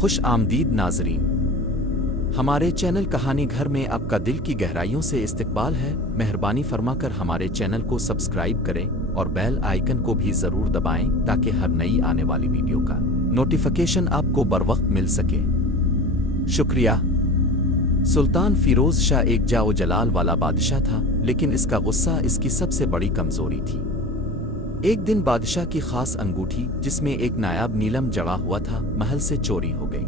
خوش آمدید ناظرین، ہمارے چینل کہانی گھر میں آپ کا دل کی گہرائیوں سے استقبال ہے۔ مہربانی فرما کر ہمارے چینل کو سبسکرائب کریں اور بیل آئیکن کو بھی ضرور دبائیں تاکہ ہر نئی آنے والی ویڈیو کا نوٹیفیکیشن آپ کو بروقت مل سکے۔ شکریہ۔ سلطان فیروز شاہ ایک جاؤ جلال والا بادشاہ تھا، لیکن اس کا غصہ اس کی سب سے بڑی کمزوری تھی۔ ایک دن بادشاہ کی خاص انگوٹھی، جس میں ایک نایاب نیلم جڑا ہوا تھا، محل سے چوری ہو گئی۔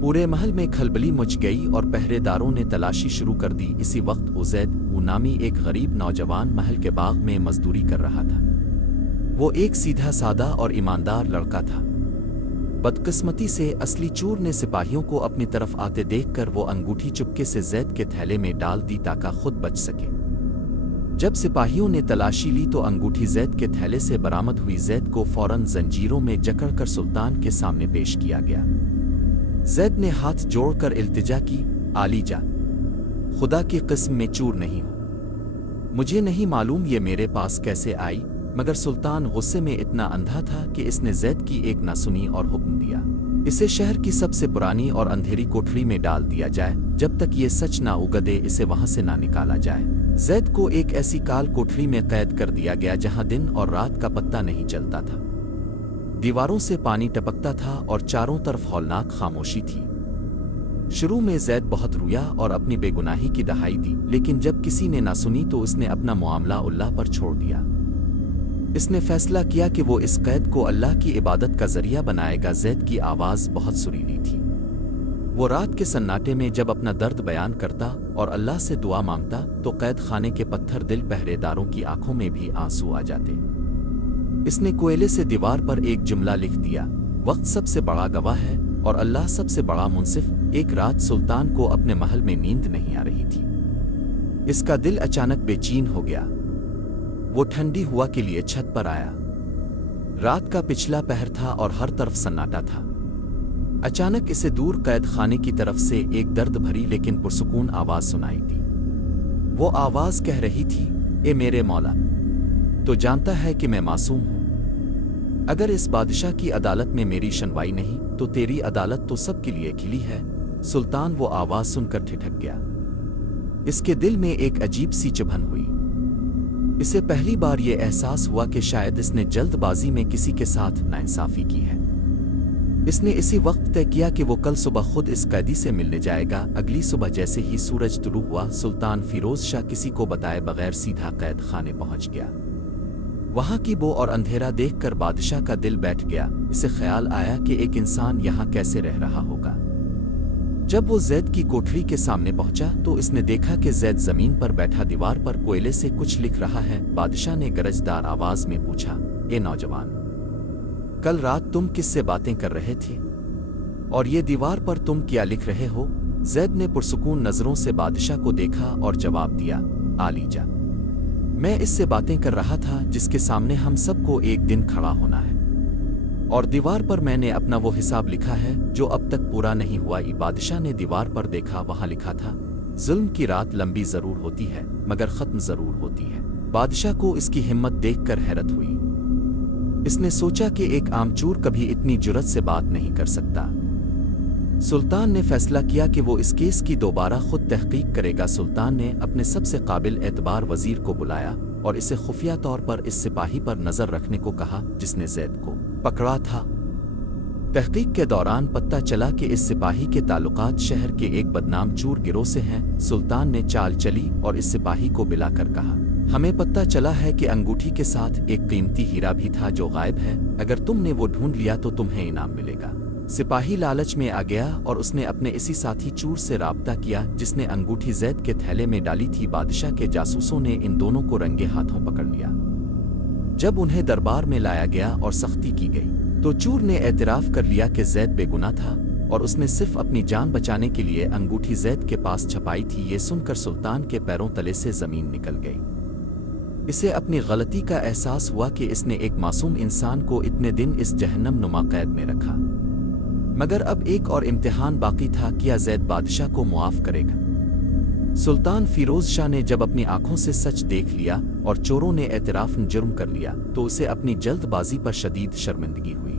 پورے محل میں کھلبلی مچ گئی اور پہرے داروں نے تلاشی شروع کر دی۔ اسی وقت عزید نامی ایک غریب نوجوان محل کے باغ میں مزدوری کر رہا تھا۔ وہ ایک سیدھا سادہ اور ایماندار لڑکا تھا۔ بدقسمتی سے اصلی چور نے سپاہیوں کو اپنی طرف آتے دیکھ کر وہ انگوٹھی چپکے سے زید کے تھیلے میں ڈال دی تاکہ خود بچ سکے۔ جب سپاہیوں نے تلاشی لی تو انگوٹھی زید کے تھیلے سے برآمد ہوئی۔ زید کو فوراً زنجیروں میں جکڑ کر سلطان کے سامنے پیش کیا گیا۔ زید نے ہاتھ جوڑ کر التجا کی، عالی جا، خدا کی قسم میں چور نہیں ہوں، مجھے نہیں معلوم یہ میرے پاس کیسے آئی۔ مگر سلطان غصے میں اتنا اندھا تھا کہ اس نے زید کی ایک نہ سنی اور حکم دیا، اسے شہر کی سب سے پرانی اور اندھیری کوٹری میں ڈال دیا جائے، جب تک یہ سچ نہ اگدے اسے وہاں سے نہ نکالا جائے۔ زید کو ایک ایسی کال کوٹری میں قید کر دیا گیا جہاں دن اور رات کا پتہ نہیں چلتا تھا۔ دیواروں سے پانی ٹپکتا تھا اور چاروں طرف ہولناک خاموشی تھی۔ شروع میں زید بہت رویا اور اپنی بے گناہی کی دہائی دی، لیکن جب کسی نے نہ سنی تو اس نے اپنا معاملہ اللہ پر چھوڑ دیا۔ اس نے فیصلہ کیا کہ وہ اس قید کو اللہ کی عبادت کا ذریعہ بنائے گا۔ زید کی آواز بہت سریلی تھی۔ وہ رات کے سناٹے میں جب اپنا درد بیان کرتا اور اللہ سے دعا مانگتا تو قید خانے کے پتھر دل پہرے داروں کی آنکھوں میں بھی آنسو آ جاتے۔ اس نے کوئلے سے دیوار پر ایک جملہ لکھ دیا، وقت سب سے بڑا گواہ ہے اور اللہ سب سے بڑا منصف۔ ایک رات سلطان کو اپنے محل میں نیند نہیں آ رہی تھی۔ اس کا دل اچانک بے چین ہو گیا۔ وہ ٹھنڈی ہوا کے لیے چھت پر آیا۔ رات کا پچھلا پہر تھا اور ہر طرف سناٹا تھا۔ اچانک اسے دور قید خانے کی طرف سے ایک درد بھری لیکن پرسکون آواز سنائی دی۔ وہ آواز کہہ رہی تھی، اے میرے مولا، تو جانتا ہے کہ میں معصوم ہوں۔ اگر اس بادشاہ کی عدالت میں میری شنوائی نہیں تو تیری عدالت تو سب کے لیے کھلی ہے۔ سلطان وہ آواز سن کر ٹھٹک گیا۔ اس کے دل میں ایک عجیب سی چبھن ہوئی۔ اسے پہلی بار یہ احساس ہوا کہ شاید اس نے جلد بازی میں کسی کے ساتھ ناانصافی کی ہے۔ اس نے اسی وقت طے کیا کہ وہ کل صبح خود اس قیدی سے ملنے جائے گا۔ اگلی صبح جیسے ہی سورج طلوع ہوا، سلطان فیروز شاہ کسی کو بتائے بغیر سیدھا قید خانے پہنچ گیا۔ وہاں کی بو اور اندھیرا دیکھ کر بادشاہ کا دل بیٹھ گیا۔ اسے خیال آیا کہ ایک انسان یہاں کیسے رہ رہا ہوگا۔ جب وہ زید کی کوٹری کے سامنے پہنچا تو اس نے دیکھا کہ زید زمین پر بیٹھا دیوار پر کوئلے سے کچھ لکھ رہا ہے۔ بادشاہ نے گرجدار آواز میں پوچھا، اے نوجوان، کل رات تم کس سے باتیں کر رہے تھے اور یہ دیوار پر تم کیا لکھ رہے ہو؟ زید نے پرسکون نظروں سے بادشاہ کو دیکھا اور جواب دیا، عالی جا، میں اس سے باتیں کر رہا تھا جس کے سامنے ہم سب کو ایک دن کھڑا ہونا ہے، اور دیوار پر میں نے اپنا وہ حساب لکھا ہے جو اب تک پورا نہیں ہوا۔ بادشاہ نے دیوار پر دیکھا، وہاں لکھا تھا، ظلم کی رات لمبی ضرور ہوتی ہے مگر ختم ضرور ہوتی ہے۔ بادشاہ کو اس کی ہمت دیکھ کر حیرت ہوئی۔ اس نے سوچا کہ ایک عام چور کبھی اتنی جرأت سے بات نہیں کر سکتا۔ سلطان نے فیصلہ کیا کہ وہ اس کیس کی دوبارہ خود تحقیق کرے گا۔ سلطان نے اپنے سب سے قابل اعتبار وزیر کو بلایا اور اسے خفیہ طور پر اس سپاہی پر نظر رکھنے کو کہا جس نے زید کو پکڑا تھا۔ تحقیق کے دوران پتہ چلا کہ اس سپاہی کے تعلقات شہر کے ایک بدنام چور گروہ سے ہیں۔ سلطان نے چال چلی اور اس سپاہی کو بلا کر کہا، ہمیں پتہ چلا ہے کہ انگوٹھی کے ساتھ ایک قیمتی ہیرا بھی تھا جو غائب ہے، اگر تم نے وہ ڈھونڈ لیا تو تمہیں انعام ملے گا۔ سپاہی لالچ میں آ گیا اور اس نے اپنے اسی ساتھی چور سے رابطہ کیا جس نے انگوٹھی زید کے تھیلے میں ڈالی تھی۔ بادشاہ کے جاسوسوں نے ان دونوں کو رنگے ہاتھوں پکڑ لیا۔ جب انہیں دربار میں لایا گیا اور سختی کی گئی تو چور نے اعتراف کر لیا کہ زید بے گناہ تھا اور اس نے صرف اپنی جان بچانے کے لیے انگوٹھی زید کے پاس چھپائی تھی۔ یہ سن کر سلطان کے پیروں تلے سے زمین نکل گئی۔ اسے اپنی غلطی کا احساس ہوا کہ اس نے ایک معصوم انسان کو اتنے دن اس جہنم نما قید میں رکھا۔ مگر اب ایک اور امتحان باقی تھا، کیا زید بادشاہ کو معاف کرے گا؟ سلطان فیروز شاہ نے جب اپنی آنکھوں سے سچ دیکھ لیا اور چوروں نے اعتراف جرم کر لیا تو اسے اپنی جلد بازی پر شدید شرمندگی ہوئی۔